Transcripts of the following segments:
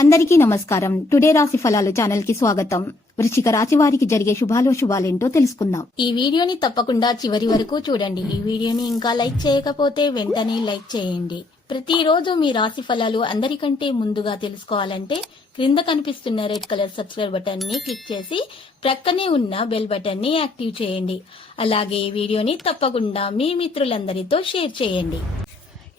అందరికీ నమస్కారం. టుడే రాశి ఫలాలు ఛానల్ కి స్వాగతం. వృశ్చిక రాశి వారికి జరిగే శుభాలేంటో తెలుసుకుందాం. ఈ వీడియోని తప్పకుండా చివరి వరకు చూడండి. ఈ వీడియోని ఇంకా లైక్ చేయకపోతే వెంటనే లైక్ చేయండి. ప్రతిరోజు మీ రాశి ఫలాలు అందరికంటే ముందుగా తెలుసుకోవాలంటే క్రింద కనిపిస్తున్న రెడ్ కలర్ సబ్స్క్రైబ్ బటన్ ని క్లిక్ చేసి ప్రక్కనే ఉన్న బెల్ బటన్ ని యాక్టివ్ చేయండి. అలాగే ఈ వీడియోని తప్పకుండా మీ మిత్రులందరితో షేర్ చేయండి.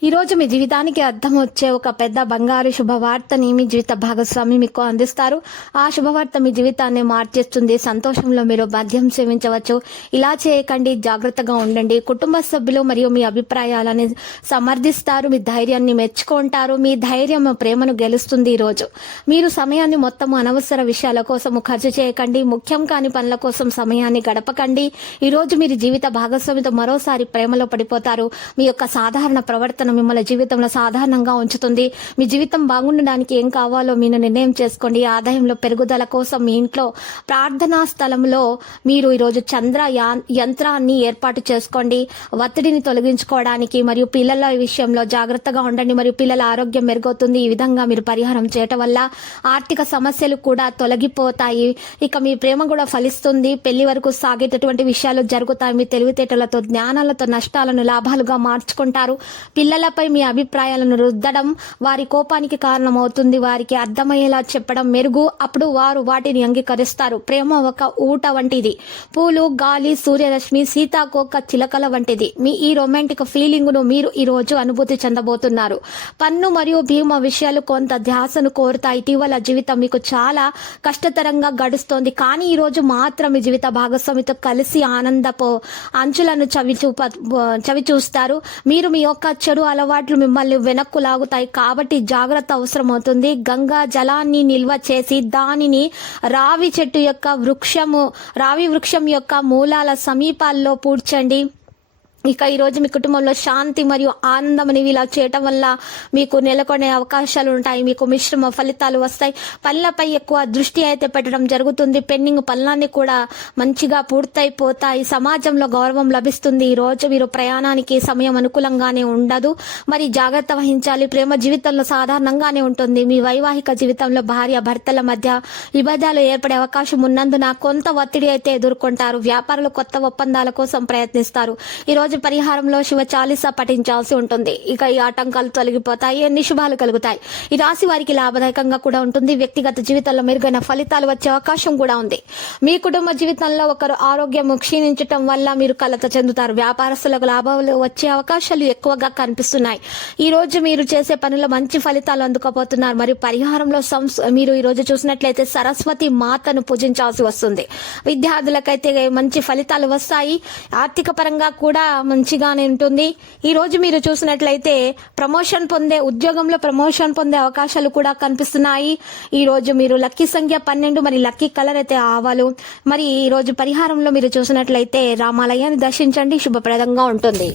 ఈ రోజు మీ జీవితానికి అర్థం వచ్చే ఒక పెద్ద బంగారు శుభవార్తని మీ జీవిత భాగస్వామి మీకు అందిస్తారు. ఆ శుభవార్త మీ జీవితాన్ని మార్చేస్తుంది. సంతోషంలో మీరు మద్యం సేవించవచ్చు. ఇలా చేయకండి, జాగ్రత్తగా ఉండండి. కుటుంబ సభ్యులు మరియు మీ అభిప్రాయాలని సమర్థిస్తారు. మీ ధైర్యాన్ని మెచ్చుకుంటారు. మీ ధైర్యం ప్రేమను గెలుస్తుంది. ఈ రోజు మీరు సమయాన్ని మొత్తం అనవసర విషయాల కోసం ఖర్చు చేయకండి. ముఖ్యం కాని పనుల కోసం సమయాన్ని గడపకండి. ఈ రోజు మీరు జీవిత భాగస్వామితో మరోసారి ప్రేమలో పడిపోతారు. మీ యొక్క సాధారణ ప్రవర్తన మిమ్మల్ని జీవితంలో సాధారణంగా ఉంచుతుంది. మీ జీవితం బాగుండడానికి ఏం కావాలో మీరు నిర్ణయం చేసుకోండి. ఆదాయంలో పెరుగుదల కోసం మీ ఇంట్లో ప్రార్థనా స్థలంలో మీరు ఈరోజు చంద్ర యంత్రాన్ని ఏర్పాటు చేసుకోండి. ఒత్తిడిని తొలగించుకోవడానికి మరియు పిల్లల విషయంలో జాగ్రత్తగా ఉండండి. మరియు పిల్లల ఆరోగ్యం మెరుగవుతుంది. ఈ విధంగా మీరు పరిహారం చేయటం వల్ల ఆర్థిక సమస్యలు కూడా తొలగిపోతాయి. ఇక మీ ప్రేమ కూడా ఫలిస్తుంది. పెళ్లి వరకు సాగేటటువంటి విషయాలు జరుగుతాయి. మీ తెలివితేటలతో జ్ఞానాలతో నష్టాలను లాభాలుగా మార్చుకుంటారు. పిల్లలపై మీ అభిప్రాయాలను రుద్దడం వారి కోపానికి కారణమవుతుంది. వారికి అర్థమయ్యేలా చెప్పడం మెరుగు. అప్పుడు వారు వాటిని అంగీకరిస్తారు. ప్రేమ ఒక ఊట వంటిది. పూలు, గాలి, సూర్యరశ్మి, సీతాకోక చిలకల వంటిది. మీ ఈ రొమాంటిక్ ఫీలింగ్ ను మీరు ఈ రోజు అనుభూతి చెందబోతున్నారు. పన్ను మరియు భీమా విషయాలు కొంత ధ్యాసను కోరుతాయి. ఇటీవల జీవితం మీకు చాలా కష్టతరంగా గడుస్తోంది. కానీ ఈ రోజు మాత్రం మీ జీవిత భాగస్వామితో కలిసి ఆనందపు అంచులను చవి చూస్తారు. మీరు మీ యొక్క చెడు అలవాట్లు మిమ్మల్ని వెనక్కు లాగుతాయి. కాబట్టి జాగ్రత్త అవసరం అవుతుంది. గంగా జలాన్ని నిల్వ చేసి దానిని రావి వృక్షం యొక్క మూలాల సమీపాల్లో పూడ్చండి. ఇక ఈ రోజు మీ కుటుంబంలో శాంతి మరియు ఆనందం అనేవి ఇలా చేయటం వల్ల మీకు నెలకొనే అవకాశాలు ఉంటాయి. మీకు మిశ్రమ ఫలితాలు వస్తాయి. పనులపై ఎక్కువ దృష్టి అయితే పెట్టడం జరుగుతుంది. పెండింగ్ పనులన్నీ కూడా మంచిగా పూర్తయిపోతాయి. సమాజంలో గౌరవం లభిస్తుంది. ఈ రోజు మీరు ప్రయాణానికి సమయం అనుకూలంగానే ఉండదు. మరి జాగ్రత్త వహించాలి. ప్రేమ జీవితంలో సాధారణంగానే ఉంటుంది. మీ వైవాహిక జీవితంలో భార్య భర్తల మధ్య విభేదాలు ఏర్పడే అవకాశం ఉన్నందున కొంత ఒత్తిడి అయితే ఎదుర్కొంటారు. వ్యాపారులు కొత్త ఒప్పందాల కోసం ప్రయత్నిస్తారు. ఈ రోజు పరిహారంలో శివ చాలీసా పఠించాల్సి ఉంటుంది. ఇక ఈ ఆటంకాలు తొలగిపోతాయి. ఎన్ని శుభాలు కలుగుతాయి. ఈ రాశి వారికి లాభదాయకంగా కూడా ఉంటుంది. వ్యక్తిగత జీవితంలో మెరుగైన ఫలితాలు వచ్చే అవకాశం కూడా ఉంది. మీ కుటుంబ జీవితంలో ఒకరు ఆరోగ్యం క్షీణించటం వల్ల మీరు కలత చెందుతారు. వ్యాపారస్తులకు లాభాలు వచ్చే అవకాశాలు ఎక్కువగా కనిపిస్తున్నాయి. ఈ రోజు మీరు చేసే పనుల్లో మంచి ఫలితాలు అందుకోబోతున్నారు. మరియు పరిహారంలో మీరు ఈ రోజు చూసినట్లయితే సరస్వతి మాతను పూజించాల్సి వస్తుంది. విద్యార్థులకైతే మంచి ఫలితాలు వస్తాయి. ఆర్థిక పరంగా కూడా మంచిగానే ఉంటుంది. ఈ రోజు మీరు చూసినట్లయితే ఉద్యోగంలో ప్రమోషన్ పొందే అవకాశాలు కూడా కనిపిస్తున్నాయి. ఈ రోజు మీరు లక్కీ సంఖ్య 12 మరి లక్కీ కలర్ అయితే ఆవాలు. మరి ఈ రోజు పరిహారంలో మీరు చూసినట్లయితే రామాలయాన్ని దర్శించండి. శుభప్రదంగా ఉంటుంది.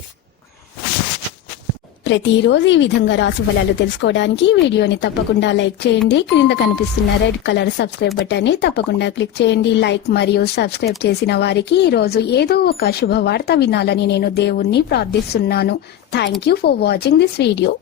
ప్రతిరోజు ఈ విధంగా రాశి ఫలాలు తెలుసుకోవడానికి వీడియోని తప్పకుండా లైక్ చేయండి. క్రింద కనిపిస్తున్న రెడ్ కలర్ సబ్స్క్రైబ్ బటన్ ని తప్పకుండా క్లిక్ చేయండి. లైక్ మరియు సబ్స్క్రైబ్ చేసిన వారికి ఈ రోజు ఏదో ఒక శుభవార్త వినాలని నేను దేవుణ్ణి ప్రార్థిస్తున్నాను. Thank you for watching this video.